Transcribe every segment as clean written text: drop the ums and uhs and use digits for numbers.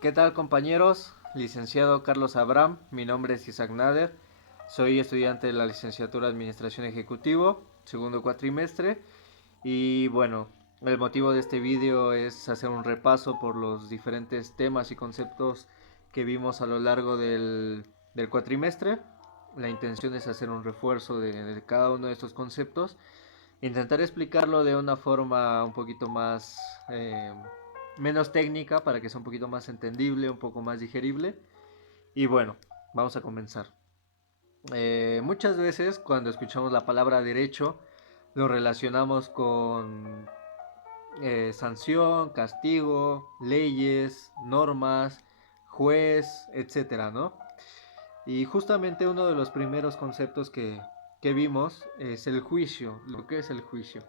¿Qué tal, compañeros? Licenciado Carlos Abraham, mi nombre es Isaac Nader, soy estudiante de la licenciatura de Administración Ejecutivo, segundo cuatrimestre, y bueno, el motivo de este vídeo es hacer un repaso por los diferentes temas y conceptos que vimos a lo largo del cuatrimestre. La intención es hacer un refuerzo de cada uno de estos conceptos, intentar explicarlo de una forma un poquito más menos técnica para que sea un poquito más entendible, un poco más digerible. Y bueno, vamos a comenzar. Muchas veces cuando escuchamos la palabra derecho lo relacionamos con sanción, castigo, leyes, normas, juez, etcétera, ¿no? Y justamente uno de los primeros conceptos que vimos es el juicio. Lo que es el juicio.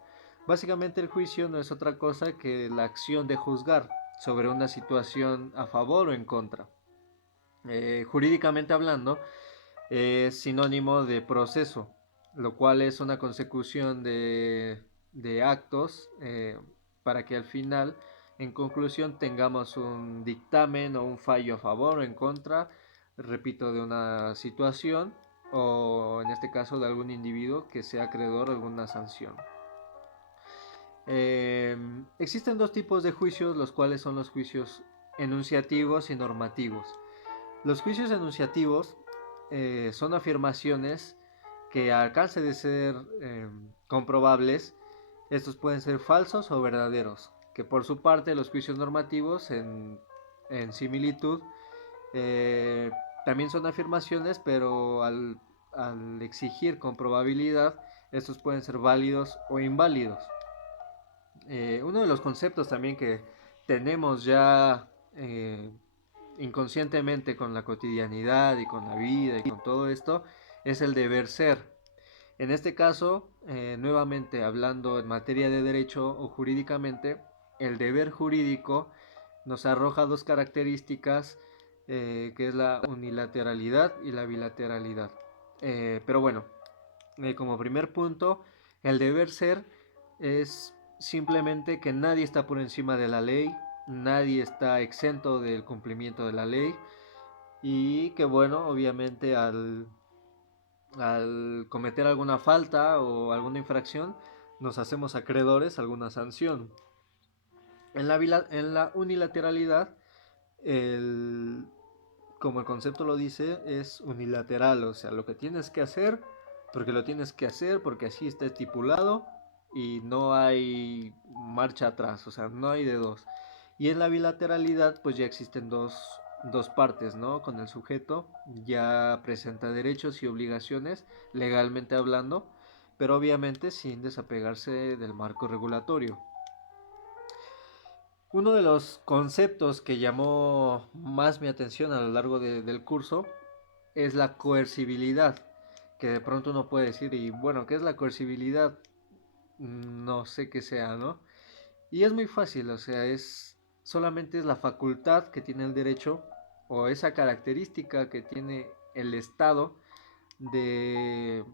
Básicamente el juicio no es otra cosa que la acción de juzgar sobre una situación a favor o en contra. Jurídicamente hablando, es sinónimo de proceso, lo cual es una consecución de actos para que al final, en conclusión, tengamos un dictamen o un fallo a favor o en contra, repito, de una situación o en este caso de algún individuo que sea acreedor a alguna sanción. Existen dos tipos de juicios, los cuales son los juicios enunciativos y normativos. Los juicios enunciativos son afirmaciones que a alcance de ser comprobables, estos pueden ser falsos o verdaderos. Que por su parte los juicios normativos en similitud eh, también son afirmaciones, pero al exigir comprobabilidad, estos pueden ser válidos o inválidos. Uno de los conceptos también que tenemos ya inconscientemente con la cotidianidad y con la vida y con todo esto es el deber ser. En este caso, nuevamente hablando en materia de derecho o jurídicamente, el deber jurídico nos arroja dos características que es la unilateralidad y la bilateralidad. Pero bueno, como primer punto, el deber ser es simplemente que nadie está por encima de la ley, nadie está exento del cumplimiento de la ley y que bueno, obviamente al cometer alguna falta o alguna infracción nos hacemos acreedores a alguna sanción. En la unilateralidad, el, como el concepto lo dice, es unilateral, o sea, lo que tienes que hacer, porque lo tienes que hacer, porque así está estipulado y no hay marcha atrás, o sea, no hay de dos. Y en la bilateralidad, pues ya existen dos partes, ¿no? Con el sujeto ya presenta derechos y obligaciones, legalmente hablando, pero obviamente sin desapegarse del marco regulatorio. Uno de los conceptos que llamó más mi atención a lo largo del curso es la coercibilidad, que de pronto uno puede decir, y bueno, ¿qué es la coercibilidad? No sé qué sea, ¿no? Y es muy fácil, o sea, solamente es la facultad que tiene el derecho o esa característica que tiene el Estado de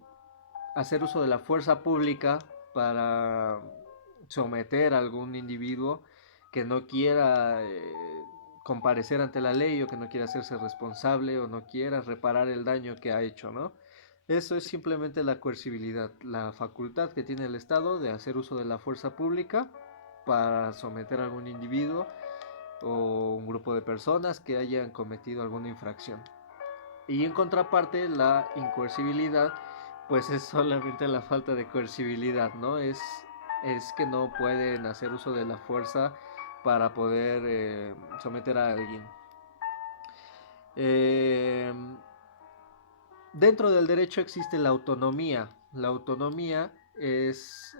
hacer uso de la fuerza pública para someter a algún individuo que no quiera comparecer ante la ley o que no quiera hacerse responsable o no quiera reparar el daño que ha hecho, ¿no? Eso es simplemente la coercibilidad, la facultad que tiene el Estado de hacer uso de la fuerza pública para someter a algún individuo o un grupo de personas que hayan cometido alguna infracción. Y en contraparte, la incoercibilidad, pues es solamente la falta de coercibilidad, ¿no? Es que no pueden hacer uso de la fuerza para poder someter a alguien. Eh, Dentro del derecho existe la autonomía. La autonomía es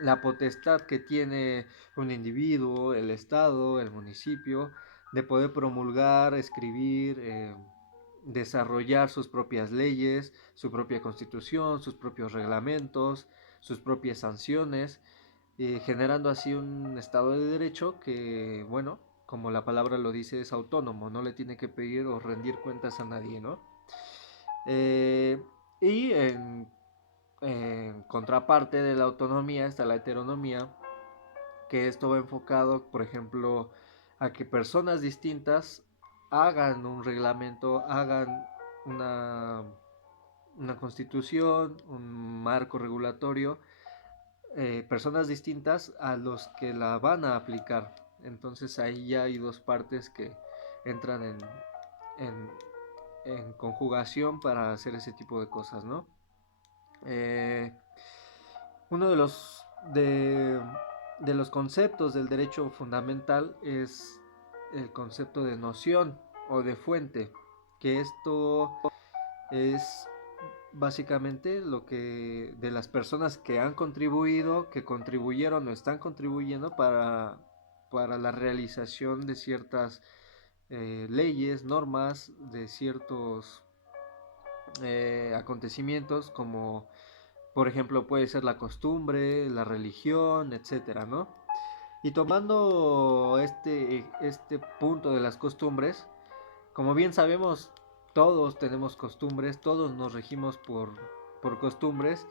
la potestad que tiene un individuo, el Estado, el municipio, de poder promulgar, escribir, desarrollar sus propias leyes, su propia constitución, sus propios reglamentos, sus propias sanciones, generando así un Estado de Derecho que, bueno, como la palabra lo dice, es autónomo, no le tiene que pedir o rendir cuentas a nadie, ¿no? Eh, y en contraparte de la autonomía está la heteronomía, que esto va enfocado, por ejemplo, a que personas distintas hagan un reglamento, hagan una, una constitución, un marco regulatorio, personas distintas a los que la van a aplicar. Entonces ahí ya hay dos partes que entran en, en conjugación para hacer ese tipo de cosas, ¿no? Eh, uno de los conceptos del derecho fundamental es el concepto de noción o de fuente, que esto es básicamente lo que de las personas que han contribuido, que contribuyeron o están contribuyendo para la realización de ciertas leyes, normas, de ciertos acontecimientos, como por ejemplo puede ser la costumbre, la religión, etcétera, ¿no? Y tomando este punto de las costumbres, como bien sabemos, todos tenemos costumbres, todos nos regimos por costumbres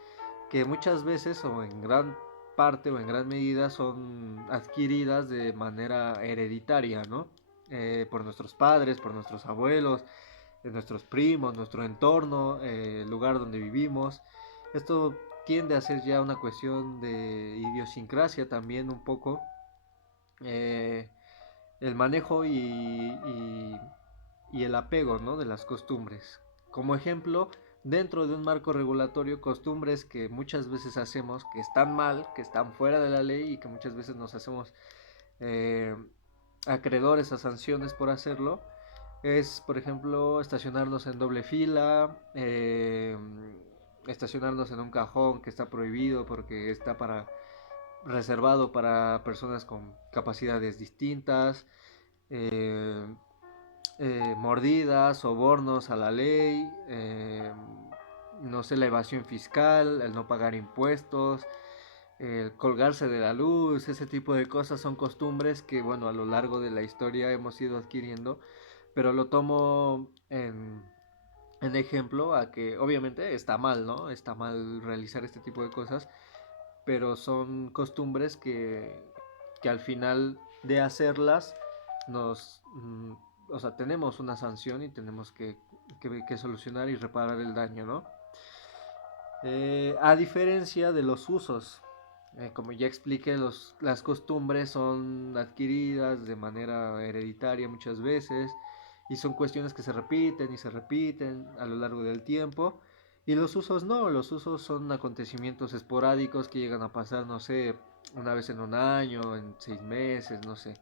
que muchas veces o en gran parte o en gran medida son adquiridas de manera hereditaria, ¿no? Por nuestros padres, por nuestros abuelos, nuestros primos, nuestro entorno, el lugar donde vivimos. Esto tiende a ser ya una cuestión de idiosincrasia también un poco. Eh, el manejo y el apego, ¿no?, de las costumbres. Como ejemplo, dentro de un marco regulatorio, costumbres que muchas veces hacemos que están mal, que están fuera de la ley y que muchas veces nos hacemos eh, acreedores a sanciones por hacerlo, es, por ejemplo, estacionarnos en doble fila, estacionarnos en un cajón que está prohibido porque está reservado para personas con capacidades distintas, eh, mordidas, sobornos a la ley, no sé, la evasión fiscal, el no pagar impuestos, el colgarse de la luz, ese tipo de cosas son costumbres que, bueno, a lo largo de la historia hemos ido adquiriendo, pero lo tomo en ejemplo a que obviamente está mal, ¿no? Está mal realizar este tipo de cosas, pero son costumbres que al final de hacerlas nos, o sea, tenemos una sanción y tenemos que solucionar y reparar el daño, ¿no? A diferencia de los usos, como ya expliqué, las costumbres son adquiridas de manera hereditaria muchas veces y son cuestiones que se repiten y se repiten a lo largo del tiempo. Y los usos no, los usos son acontecimientos esporádicos que llegan a pasar, no sé, una vez en un año, en 6 meses, no sé,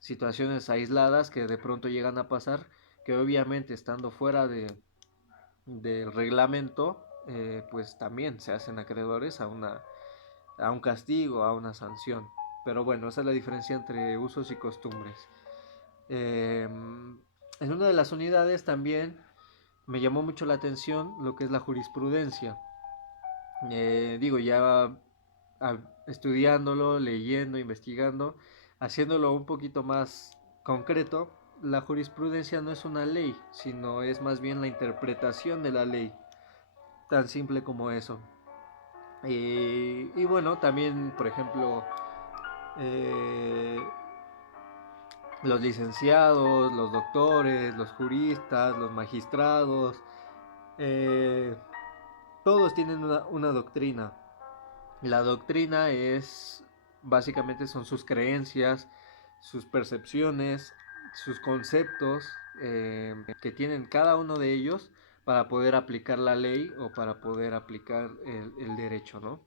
situaciones aisladas que de pronto llegan a pasar, que obviamente estando fuera del reglamento, pues también se hacen acreedores a un castigo, a una sanción. Pero bueno, esa es la diferencia entre usos y costumbres. En una de las unidades también me llamó mucho la atención lo que es la jurisprudencia. Digo, ya estudiándolo, leyendo, investigando, haciéndolo un poquito más concreto, la jurisprudencia no es una ley, sino es más bien la interpretación de la ley, tan simple como eso. Y bueno, también, por ejemplo, eh, los licenciados, los doctores, los juristas, los magistrados, eh, todos tienen una doctrina. La doctrina es, básicamente son sus creencias, sus percepciones, sus conceptos que tienen cada uno de ellos para poder aplicar la ley o para poder aplicar el derecho, ¿no?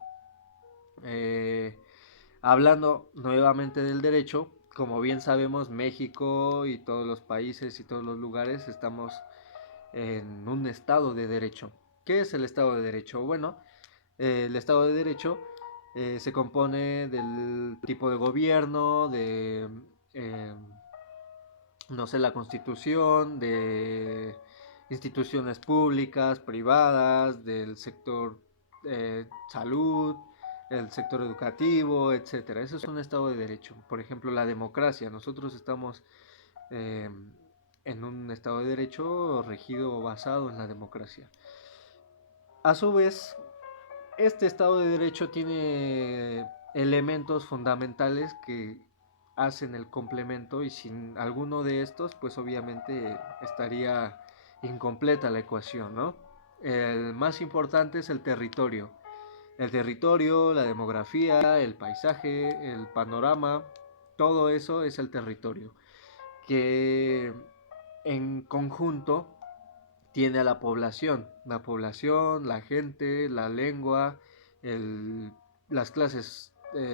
Eh, Hablando nuevamente del derecho, como bien sabemos, México y todos los países y todos los lugares estamos en un estado de derecho. ¿Qué es el estado de derecho? Bueno, el estado de derecho se compone del tipo de gobierno, eh, no sé, la constitución, de instituciones públicas, privadas, del sector salud, el sector educativo, etcétera. Eso es un estado de derecho. Por ejemplo, la democracia. Nosotros estamos eh, en un estado de derecho regido o basado en la democracia. A su vez, este estado de derecho tiene elementos fundamentales hacen el complemento, y sin alguno de estos pues obviamente estaría incompleta la ecuación, ¿no? El más importante es el territorio. El territorio, la demografía, el paisaje, el panorama, todo eso es el territorio, que en conjunto tiene a la población, la gente, la lengua, el, las clases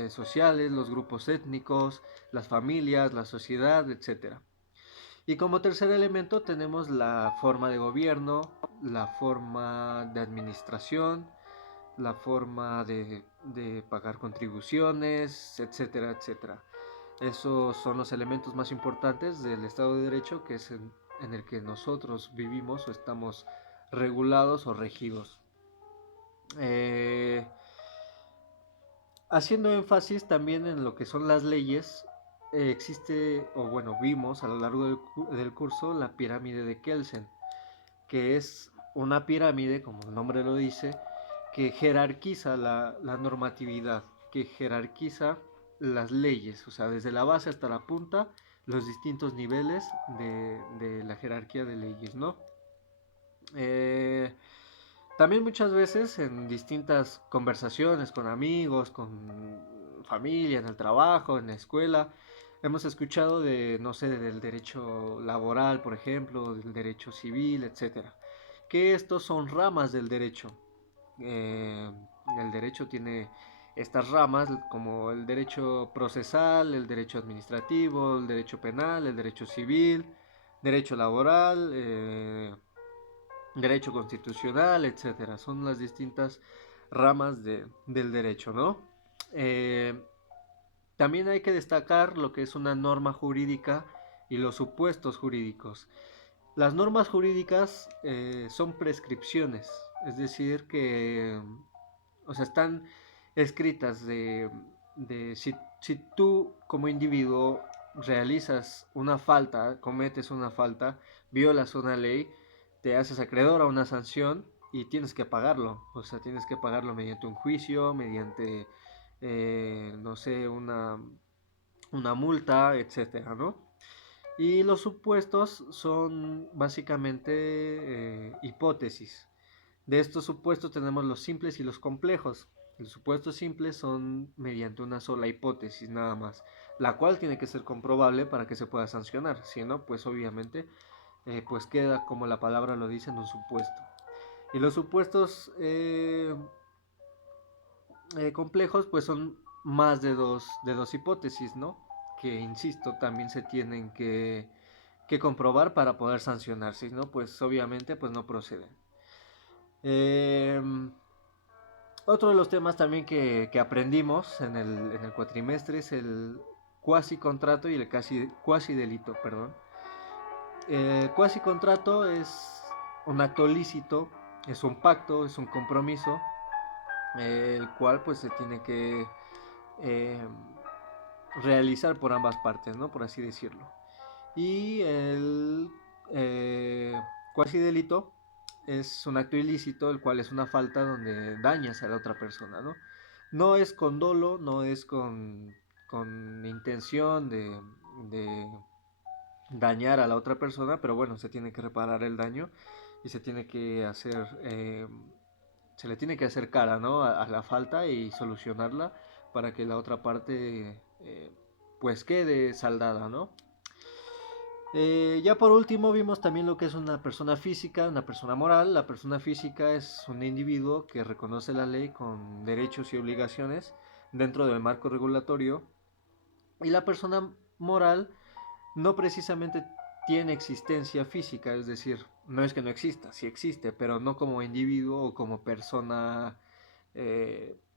sociales, los grupos étnicos, las familias, la sociedad, etcétera. Y como tercer elemento tenemos la forma de gobierno, la forma de administración, la forma de pagar contribuciones, etcétera, etcétera. Esos son los elementos más importantes del Estado de Derecho, que es en el que nosotros vivimos o estamos regulados o regidos. Eh, Haciendo énfasis también en lo que son las leyes, existe, o bueno, vimos a lo largo del curso la pirámide de Kelsen, que es una pirámide, como el nombre lo dice, que jerarquiza la normatividad, que jerarquiza las leyes, o sea, desde la base hasta la punta, los distintos niveles de la jerarquía de leyes, ¿no? Eh, También muchas veces en distintas conversaciones con amigos, con familia, en el trabajo, en la escuela, hemos escuchado de, no sé, del derecho laboral, por ejemplo, del derecho civil, etcétera. Que estos son ramas del derecho. Eh, el derecho tiene estas ramas como el derecho procesal, el derecho administrativo, el derecho penal, el derecho civil, derecho laboral, derecho constitucional, etcétera. Son las distintas ramas del derecho, ¿no? Eh, También hay que destacar lo que es una norma jurídica y los supuestos jurídicos. Las normas jurídicas son prescripciones, es decir, que, o sea, están escritas de si tú como individuo realizas una falta, cometes una falta, violas una ley, te haces acreedor a una sanción y tienes que pagarlo. O sea, tienes que pagarlo mediante un juicio, mediante, no sé, una multa, etcétera, ¿no? Y los supuestos son básicamente hipótesis. De estos supuestos tenemos los simples y los complejos. Los supuestos simples son mediante una sola hipótesis nada más, la cual tiene que ser comprobable para que se pueda sancionar. Si no, pues obviamente pues queda como la palabra lo dice en un supuesto. Y los supuestos complejos pues son más de dos hipótesis, ¿no? Que insisto, también se tienen que comprobar para poder sancionar, si no, pues obviamente pues no proceden. Eh, Otro de los temas también que aprendimos en el cuatrimestre es el cuasi contrato y el cuasi delito, perdón. El cuasi contrato es un acto lícito, es un pacto, es un compromiso, el cual pues se tiene que eh, realizar por ambas partes, ¿no? Por así decirlo. Y el eh, cuasi delito es un acto ilícito, el cual es una falta donde dañas a la otra persona, ¿no? No es con dolo, no es con intención de dañar a la otra persona, pero bueno, se tiene que reparar el daño y se tiene que hacer, se le tiene que hacer cara, ¿no? A la falta y solucionarla para que la otra parte pues quede saldada, ¿no? Ya por último vimos también lo que es una persona física, una persona moral. La persona física es un individuo que reconoce la ley con derechos y obligaciones dentro del marco regulatorio. Y la persona moral no precisamente tiene existencia física, es decir, no es que no exista, sí existe, pero no como individuo o como persona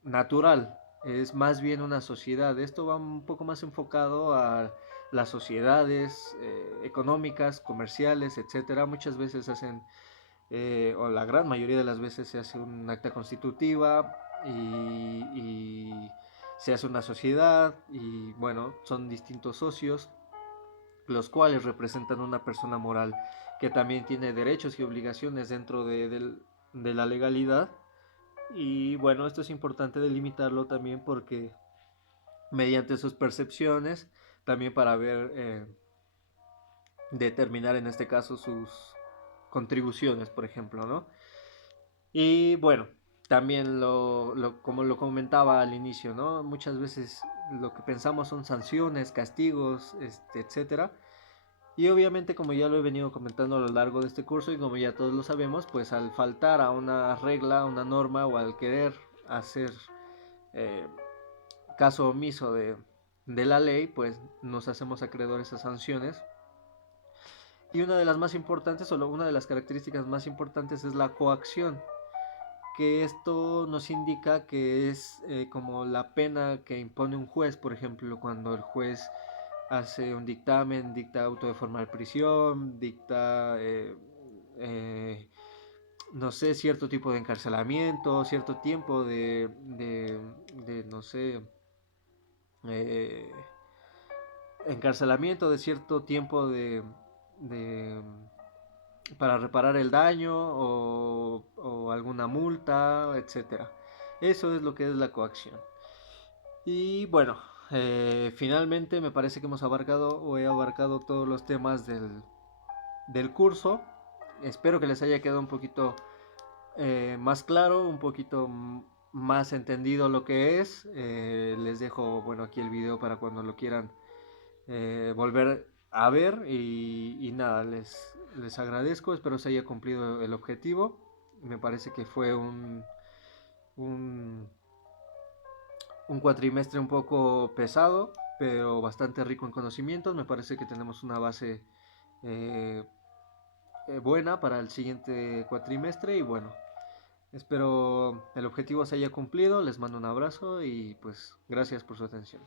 natural, es más bien una sociedad. Esto va un poco más enfocado a las sociedades económicas, comerciales, etcétera. Muchas veces hacen, o la gran mayoría de las veces se hace un acta constitutiva y se hace una sociedad y bueno, son distintos socios los cuales representan una persona moral que también tiene derechos y obligaciones dentro de la legalidad. Y bueno, esto es importante delimitarlo también porque mediante sus percepciones también para ver, determinar en este caso sus contribuciones, por ejemplo, ¿no? Y bueno, también como lo comentaba al inicio, ¿no? Muchas veces lo que pensamos son sanciones, castigos, etcétera. Y obviamente, como ya lo he venido comentando a lo largo de este curso y como ya todos lo sabemos, pues al faltar a una regla, una norma o al querer hacer eh, caso omiso de la ley, pues nos hacemos acreedores a sanciones. Y una de las más importantes, o una de las características más importantes es la coacción, que esto nos indica que es como la pena que impone un juez, por ejemplo, cuando el juez hace un dictamen, dicta auto de formal prisión, dicta, no sé, cierto tipo de encarcelamiento, cierto tiempo no sé, eh, encarcelamiento de cierto tiempo de para reparar el daño o alguna multa, etcétera. Eso es lo que es la coacción. Y bueno, finalmente me parece que hemos abarcado o he abarcado todos los temas del curso. Espero que les haya quedado un poquito más claro, un poquito más entendido lo que es. Les dejo, bueno, aquí el video para cuando lo quieran volver a ver y nada, les agradezco, espero se haya cumplido el objetivo. Me parece que fue un, un cuatrimestre un poco pesado, pero bastante rico en conocimientos. Me parece que tenemos una base eh, buena para el siguiente cuatrimestre y bueno, espero el objetivo se haya cumplido. Les mando un abrazo y pues gracias por su atención.